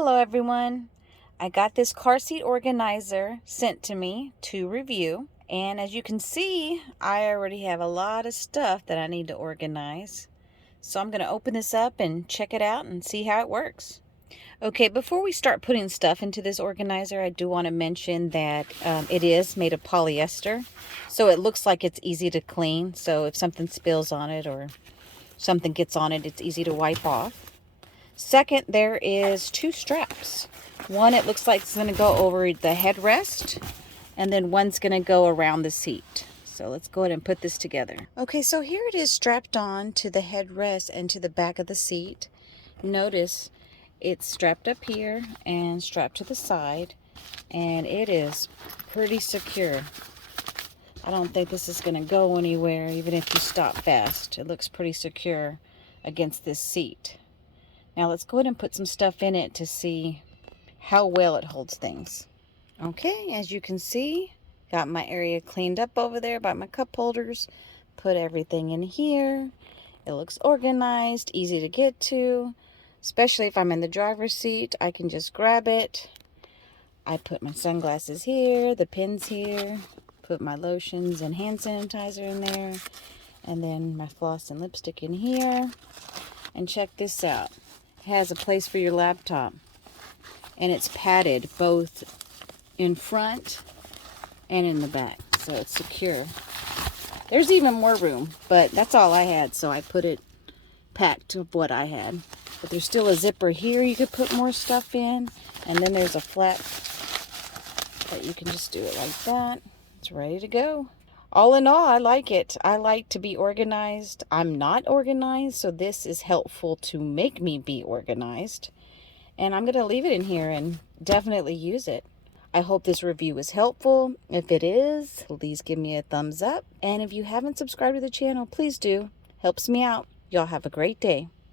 Hello everyone. I got this car seat organizer sent to me to review, and as you can see, I already have a lot of stuff that I need to organize. So I'm going to open this up and check it out and see how it works. Okay, before we start putting stuff into this organizer, I do want to mention that it is made of polyester, so it looks like it's easy to clean. So if something spills on it or something gets on it, it's easy to wipe off. Second, there is two straps. One, it looks like it's going to go over the headrest, and then one's going to go around the seat. So let's go ahead and put this together. Okay, so here it is strapped on to the headrest and to the back of the seat. Notice it's strapped up here and strapped to the side, and it is pretty secure. I don't think this is going to go anywhere even if you stop fast. It looks pretty secure against this seat. Now let's go ahead and put some stuff in it to see how well it holds things. Okay, as you can see, got my area cleaned up over there by my cup holders. Put everything in here. It looks organized, easy to get to. Especially if I'm in the driver's seat, I can just grab it. I put my sunglasses here, the pins here. Put my lotions and hand sanitizer in there. And then my floss and lipstick in here. And check this out. Has a place for your laptop, and it's padded both in front and in the back, so it's secure. There's even more room, but that's all I had, so I put it packed of what I had. But there's still a zipper here you could put more stuff in, and then there's a flap that you can just do it like that. It's ready to go. All in all, I like it. I like to be organized. I'm not organized, so this is helpful to make me be organized. And I'm going to leave it in here and definitely use it. I hope this review was helpful. If it is, please give me a thumbs up. And if you haven't subscribed to the channel, please do. Helps me out. Y'all have a great day.